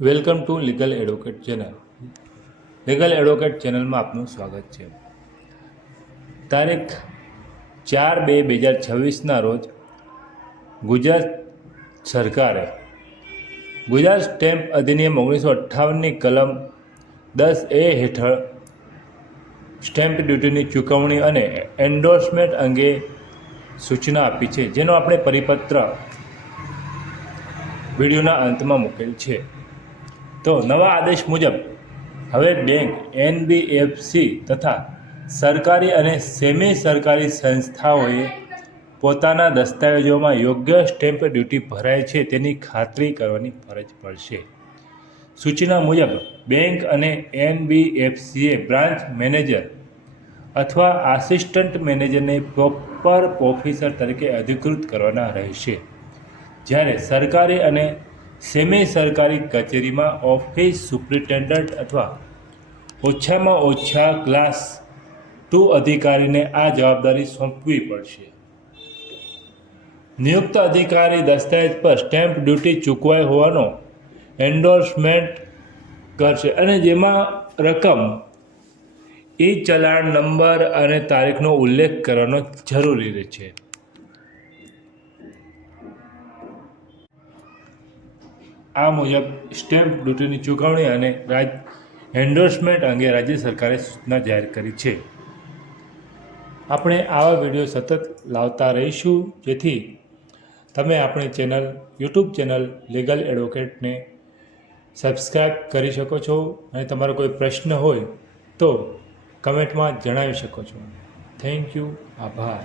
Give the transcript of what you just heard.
Welcome to legal advocate channel. Legal advocate ચેનલમાં આપનું સ્વાગત છે. તારીખ 4/2/2026ના રોજ ગુજરાત સરકારે ગુજરાત સ્ટેમ્પ અધિનિયમ 1958ની કલમ 10A હેઠળ સ્ટેમ્પ ડ્યુટીની ચૂકવણી અને એન્ડોર્સમેન્ટ અંગે સૂચના આપી છે, જેનો આપણે પરિપત્ર વિડીયોના અંતમાં મૂકેલ છે. તો નવા આદેશ મુજબ હવે બેંક, NBFC તથા સરકારી અને સેમી સરકારી સંસ્થાઓએ પોતાના દસ્તાવેજોમાં યોગ્ય સ્ટેમ્પ ડ્યુટી ભરાય છે તેની ખાતરી કરવાની ફરજ પડશે. સૂચના મુજબ બેંક અને NBFCએ બ્રાન્ચ મેનેજર અથવા આસિસ્ટન્ટ મેનેજરને પ્રોપર ઓફિસર તરીકે અધિકૃત કરવાના રહેશે, જ્યારે સરકારી અને સેમી સરકારી કચેરીમાં ઓફિસ સુપ્રિન્ટેન્ડન્ટ અથવા ઓછામાં ઓછા ક્લાસ 2 અધિકારીને આ જવાબદારી સોંપવી પડશે. નિયુક્ત અધિકારી દસ્તાવેજ પર સ્ટેમ્પ ડ્યુટી ચૂકવાઈ હોવાનો એન્ડોર્સમેન્ટ કરશે અને જેમાં રકમ, ચલાણ નંબર અને તારીખનો ઉલ્લેખ કરવાનો જરૂરી છે. આ મુજબ સ્ટેમ્પ ડ્યુટીની ચૂકવણી અને એન્ડોર્સમેન્ટ અંગે રાજ્ય સરકારે સૂચના જાહેર કરી છે. આપણે આવા વિડીયો સતત લાવતા રહીશું, જેથી તમે આપણી યુટ્યુબ ચેનલ લીગલ એડવોકેટને સબસ્ક્રાઈબ કરી શકો છો અને તમારો કોઈ પ્રશ્ન હોય તો કમેન્ટમાં જણાવી શકો છો. Thank you. આભાર.